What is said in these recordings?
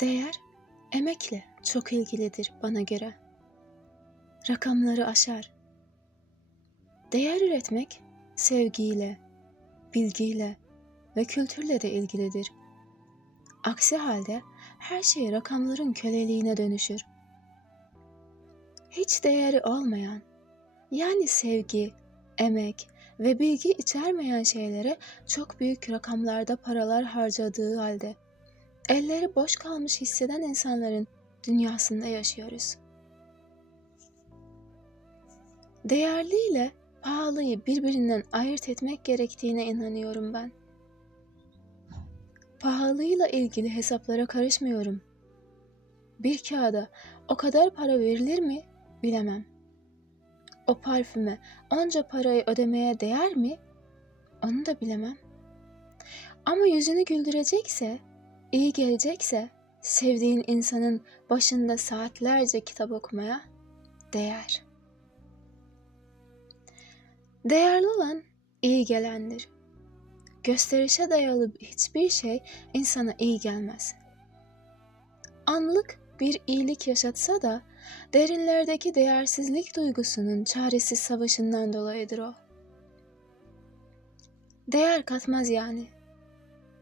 Değer, emekle çok ilgilidir bana göre. Rakamları aşar. Değer üretmek, sevgiyle, bilgiyle ve kültürle de ilgilidir. Aksi halde her şey rakamların köleliğine dönüşür. Hiç değeri olmayan, yani sevgi, emek ve bilgi içermeyen şeylere çok büyük rakamlarda paralar harcadığı halde elleri boş kalmış hisseden insanların dünyasında yaşıyoruz. Değerli ile pahalıyı birbirinden ayırt etmek gerektiğine inanıyorum ben. Pahalıyla ilgili hesaplara karışmıyorum. Bir kağıda o kadar para verilir mi bilemem. O parfüme onca parayı ödemeye değer mi? Onu da bilemem. Ama yüzünü güldürecekse, iyi gelecekse sevdiğin insanın başında saatlerce kitap okumaya değer. Değerli olan iyi gelendir. Gösterişe dayalı hiçbir şey insana iyi gelmez. Anlık bir iyilik yaşatsa da derinlerdeki değersizlik duygusunun çaresiz savaşından dolayıdır o. Değer katmaz yani.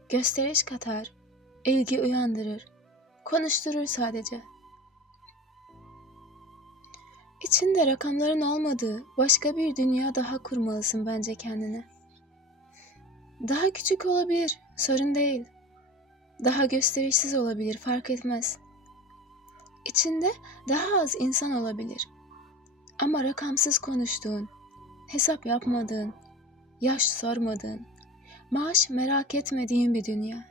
Gösteriş katar, ilgi uyandırır, konuşturur sadece. İçinde rakamların olmadığı başka bir dünya daha kurmalısın bence kendine. Daha küçük olabilir, sorun değil. Daha gösterişsiz olabilir, fark etmez. İçinde daha az insan olabilir. Ama rakamsız konuştuğun, hesap yapmadığın, yaş sormadığın, maaş merak etmediğin bir dünya.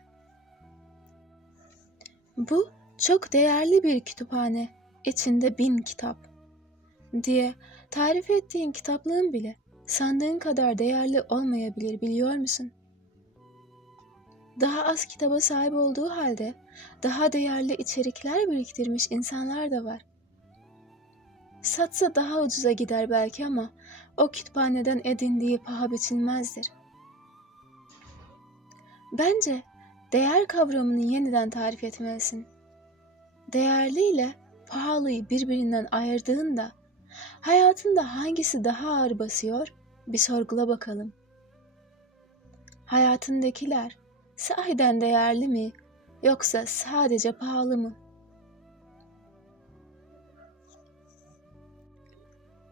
Bu çok değerli bir kütüphane, içinde bin kitap diye tarif ettiğin kitaplığın bile sandığın kadar değerli olmayabilir biliyor musun? Daha az kitaba sahip olduğu halde daha değerli içerikler biriktirmiş insanlar da var. Satsa daha ucuza gider belki ama o kütüphaneden edindiği paha biçilmezdir. Bence değer kavramını yeniden tarif etmelisin. Değerli ile pahalıyı birbirinden ayırdığında hayatında hangisi daha ağır basıyor bir sorgula bakalım. Hayatındakiler sahiden değerli mi yoksa sadece pahalı mı?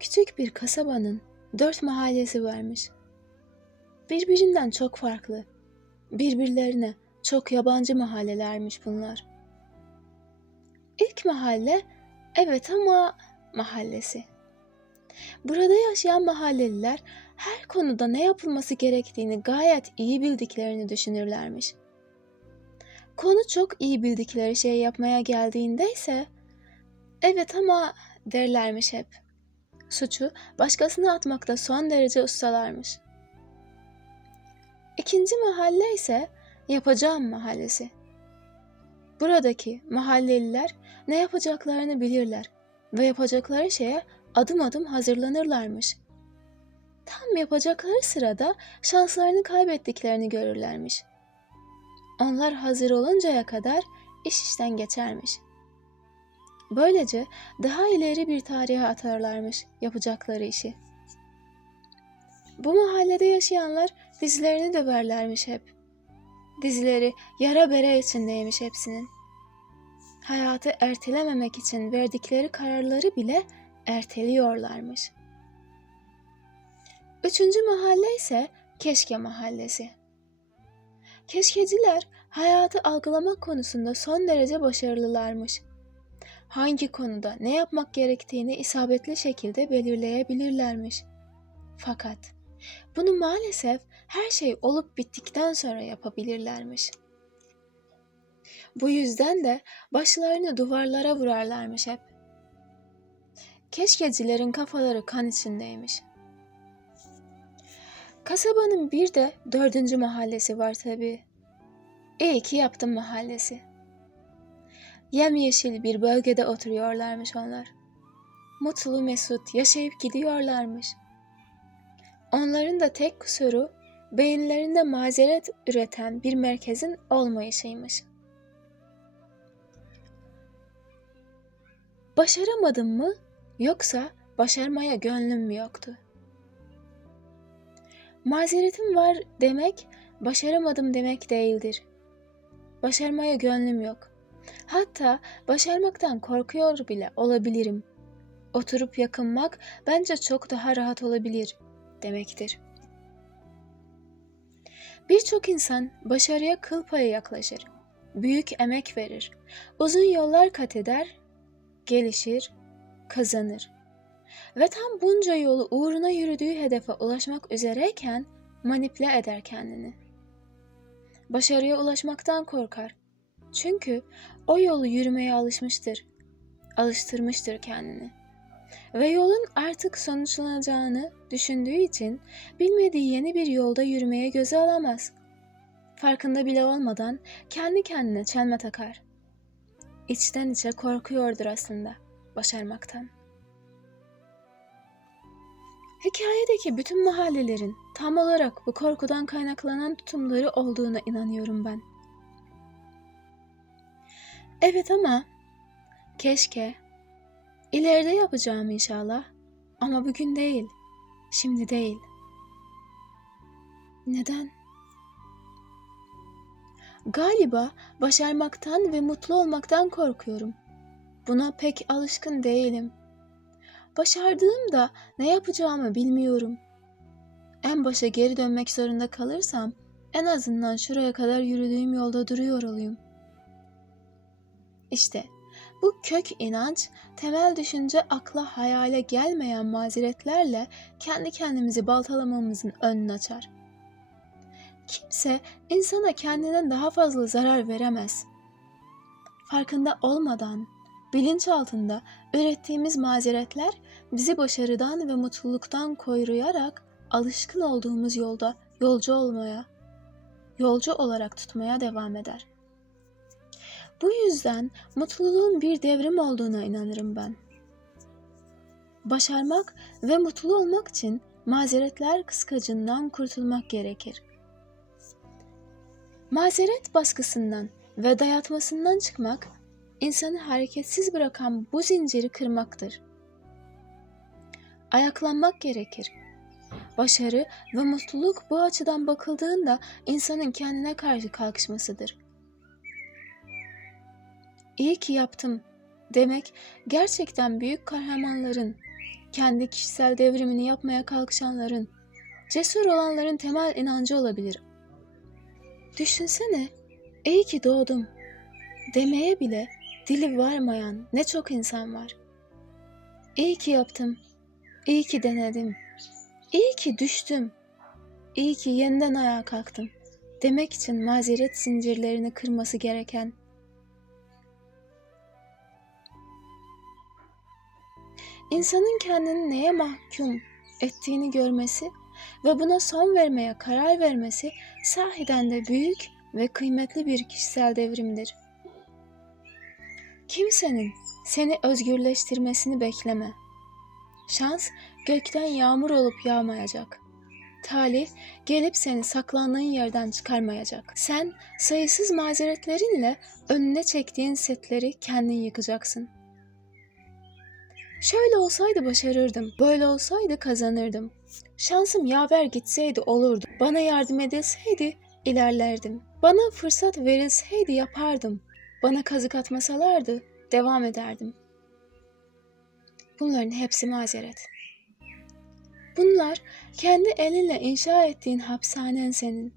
Küçük bir kasabanın dört mahallesi varmış. Birbirinden çok farklı, birbirlerine çok yabancı mahallelermiş bunlar. İlk mahalle evet ama mahallesi. Burada yaşayan mahalleliler her konuda ne yapılması gerektiğini gayet iyi bildiklerini düşünürlermiş. Konu çok iyi bildikleri şey yapmaya geldiğinde ise evet ama derlermiş hep. Suçu başkasına atmakta son derece ustalarmış. İkinci mahalle ise yapacağım mahallesi. Buradaki mahalleliler ne yapacaklarını bilirler ve yapacakları şeye adım adım hazırlanırlarmış. Tam yapacakları sırada şanslarını kaybettiklerini görürlermiş. Onlar hazır oluncaya kadar iş işten geçermiş. Böylece daha ileri bir tarihe atarlarmış yapacakları işi. Bu mahallede yaşayanlar dizlerini döverlermiş hep. Dizleri yara bere içindeymiş hepsinin. Hayatı ertelememek için verdikleri kararları bile erteliyorlarmış. Üçüncü mahalle ise Keşke Mahallesi. Keşkeciler hayatı algılamak konusunda son derece başarılılarmış. Hangi konuda ne yapmak gerektiğini isabetli şekilde belirleyebilirlermiş. Fakat bunu maalesef her şey olup bittikten sonra yapabilirlermiş. Bu yüzden de başlarını duvarlara vurarlarmış hep. Keşkecilerin kafaları kan içindeymiş. Kasabanın bir de dördüncü mahallesi var tabii. İyi ki yaptım mahallesi. Yemyeşil bir bölgede oturuyorlarmış onlar. Mutlu mesut yaşayıp gidiyorlarmış. Onların da tek kusuru beyinlerinde mazeret üreten bir merkezin olmayışıymış. Başaramadım mı yoksa başarmaya gönlüm mü yoktu? Mazeretim var demek başaramadım demek değildir. Başarmaya gönlüm yok. Hatta başarmaktan korkuyor bile olabilirim. Oturup yakınmak bence çok daha rahat olabilir demektir. Birçok insan başarıya kıl payı yaklaşır. Büyük emek verir. Uzun yollar kat eder, gelişir, kazanır. Ve tam bunca yolu uğruna yürüdüğü hedefe ulaşmak üzereyken manipüle eder kendini. Başarıya ulaşmaktan korkar. Çünkü o yolu yürümeye alışmıştır. Alıştırmıştır kendini. Ve yolun artık sonuçlanacağını düşündüğü için bilmediği yeni bir yolda yürümeye göze alamaz. Farkında bile olmadan kendi kendine çelme takar. İçten içe korkuyordur aslında başarmaktan. Hikayedeki bütün mahallelerin tam olarak bu korkudan kaynaklanan tutumları olduğuna inanıyorum ben. Evet ama keşke ileride yapacağım inşallah ama bugün değil, şimdi değil. Neden? Galiba başarmaktan ve mutlu olmaktan korkuyorum. Buna pek alışkın değilim. Başardığımda ne yapacağımı bilmiyorum. En başa geri dönmek zorunda kalırsam en azından şuraya kadar yürüdüğüm yolda duruyor olayım. İşte bu kök inanç, temel düşünce akla hayale gelmeyen mazeretlerle kendi kendimizi baltalamamızın önünü açar. Kimse insana kendinden daha fazla zarar veremez. Farkında olmadan, bilinç altında ürettiğimiz mazeretler bizi başarıdan ve mutluluktan koruyarak alışkın olduğumuz yolda yolcu olmaya, yolcu olarak tutmaya devam eder. Bu yüzden mutluluğun bir devrim olduğuna inanırım ben. Başarmak ve mutlu olmak için mazeretler kıskacından kurtulmak gerekir. Mazeret baskısından ve dayatmasından çıkmak, insanı hareketsiz bırakan bu zinciri kırmaktır. Ayaklanmak gerekir. Başarı ve mutluluk bu açıdan bakıldığında insanın kendine karşı kalkışmasıdır. İyi ki yaptım demek gerçekten büyük kahramanların, kendi kişisel devrimini yapmaya kalkışanların, cesur olanların temel inancı olabilir. Düşünsene, iyi ki doğdum demeye bile dili varmayan ne çok insan var. İyi ki yaptım, iyi ki denedim, iyi ki düştüm, iyi ki yeniden ayağa kalktım demek için mazeret zincirlerini kırması gereken İnsanın kendini neye mahkum ettiğini görmesi ve buna son vermeye karar vermesi sahiden de büyük ve kıymetli bir kişisel devrimdir. Kimsenin seni özgürleştirmesini bekleme. Şans gökten yağmur olup yağmayacak. Talih gelip seni saklandığın yerden çıkarmayacak. Sen sayısız mazeretlerinle önüne çektiğin setleri kendin yıkacaksın. Şöyle olsaydı başarırdım, böyle olsaydı kazanırdım. Şansım yaver gitseydi olurdu. Bana yardım edilseydi ilerlerdim. Bana fırsat verilseydi yapardım. Bana kazık atmasalardı devam ederdim. Bunların hepsi mazeret. Bunlar kendi elinle inşa ettiğin hapishanen senin.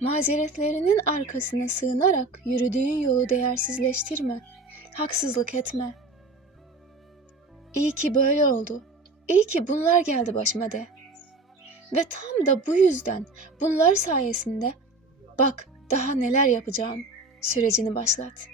Mazeretlerinin arkasına sığınarak yürüdüğün yolu değersizleştirme, haksızlık etme. İyi ki böyle oldu. İyi ki bunlar geldi başıma de. Ve tam da bu yüzden bunlar sayesinde bak daha neler yapacağım sürecini başlat.''